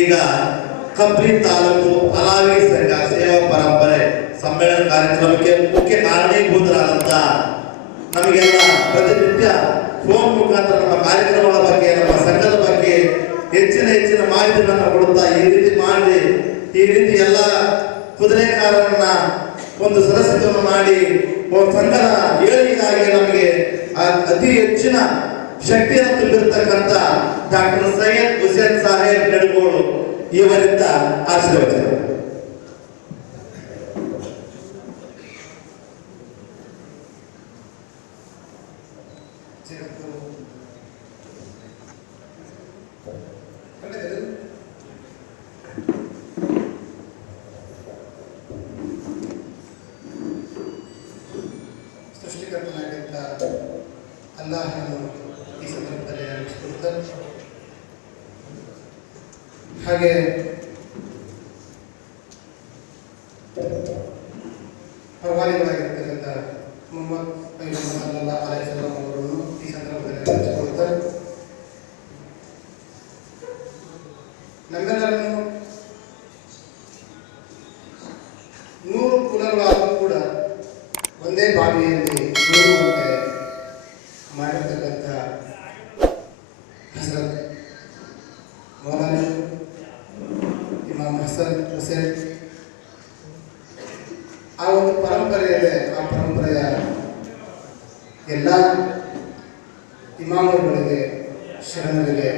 ಈಗ ಕಂಪ್ಲಿ ತಾಲೂಕು ಅಲಾವಿ ಸಂಘ ಸೇವಾ ಪರಂಪರೆ ಸಮ್ಮೇಳನ ಕಾರ್ಯಕ್ರಮಕ್ಕೆ ಮುಖ್ಯ ಕಾರಣೀಭೂತರಾದಂತ ನಮಗೆಲ್ಲ ಪ್ರತಿನಿತ್ಯ ಫೋನ್ ಮುಖಾಂತರ ನಮ್ಮ ಕಾರ್ಯಕ್ರಮಗಳ ಬಗ್ಗೆ ನಮ್ಮ ಸಂಘದ ಬಗ್ಗೆ ಹೆಚ್ಚಿನ ಮಾಹಿತಿಗಳನ್ನು ಕೊಡುತ್ತಾ ಈ ರೀತಿ ಮಾಡಿ ಈ ರೀತಿ ಎಲ್ಲ ಕುದುರೆಕಾರರನ್ನ ಒಂದು ಸದಸ್ಯತ್ವವನ್ನು ಮಾಡಿ ಸಂಘದ ಏಳಿಗೆಗಾಗಿ ನಮಗೆ ಅತಿ ಹೆಚ್ಚಿನ ಶಕ್ತಿಯನ್ನು ತುಂಬಿರತಕ್ಕಂಥ ಡಾಕ್ಟರ್ ಸೈಯದ್ ಹುಸೇನ್ ಸಾಹೇಬ್ ನೆಡಗೋಳು ಇವರಿಂದ ಆಶೀರ್ವಚನ. ಸೃಷ್ಟಿಕರ್ತನಾಗಿದ್ದ ಅಲ್ಲಾಹನನ್ನು ಈ ಸಂದರ್ಭದಲ್ಲಿ ನೆನಪಿಸಿಕೊಳ್ಳುತ್ತಾರೆ. ಹಾಗೆ ಪರವಾನಿಗಳಾಗಿರ್ತಕ್ಕಂಥ ಮುಹಮ್ಮದ್ ಸಲ್ಲಲ್ಲಾಹು ಅಲೈಹಿ ವಸಲ್ಲಂ ಅವರನ್ನು ಈ ಸಂದರ್ಭದಲ್ಲಿ ನೆನಪಿಸಿಕೊಳ್ಳುತ್ತಾರೆ. ನಮ್ಮೆಲ್ಲರನ್ನು 100 ಕುಲಗಳಾದರೂ ಕೂಡ ಒಂದೇ ಬಾವಿಯಲ್ಲಿ ನೋಡುವಂತೆ ಮಾಡಿರ್ತಕ್ಕಂಥ ಹಜರತ್ ಮೌಲಾನ ಇಮಾಮ್ ಹಸನ್ ಹುಸೇನ್ ಆ ಒಂದು ಪರಂಪರೆಯಲ್ಲೇ ಆ ಪರಂಪರೆಯ ಎಲ್ಲ ಇಮಾಮರುಗಳಿಗೆ ಶರಣರಿಗೆ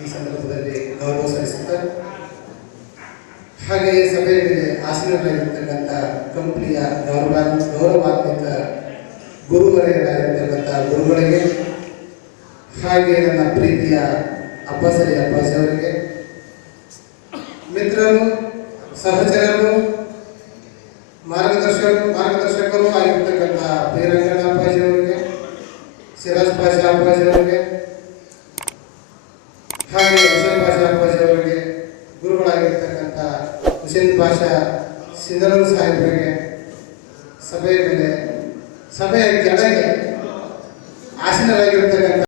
ಈ ಸಂದರ್ಭದಲ್ಲಿ ಗೌರವ ಸಲ್ಲಿಸುತ್ತಾರೆ. ಹಾಗೆಯೇ ಸಭೆಯ ಮೇಲೆ ಆಸೀನರಾಗಿರ್ತಕ್ಕಂಥ ಕಂಪ್ನಿಯ ಗೌರವಾನ್ವಿತ ಗುರುವರೆಯರಾಗಿರ್ತಕ್ಕಂಥ ಗುರುಗಳಿಗೆ, ಹಾಗೆ ನನ್ನ ಪ್ರೀತಿಯ ಅಪ್ಪಾಸರಿ ಅವರಿಗೆ, ಮಿತ್ರರು, ಸಹಚರರು, ಮಾರ್ಗದರ್ಶಕರು ಆಗಿರ್ತಕ್ಕಂಥ ಪೀರಂಗಣ್ಣ ಅವರಿಗೆ, ಸಿರಾಜ್ ಪಾಷಾ ಅವರಿಗೆ, ಹಾಗೆ ಹುಸೇನ್ ಪಾಷಾ ಅವರಿಗೆ, ಗುರುಗಳಾಗಿರ್ತಕ್ಕಂಥ ಹುಸೇನ್ ಪಾಷಾ ಸಿಂಧನೂರು ಸಾಹೇಬರಿಗೆ, ಸಭೆಯ ಮೇಲೆ ಸಭೆಯ ಕೆಳಗೆ ಆಸೀನರಾಗಿರ್ತಕ್ಕಂಥ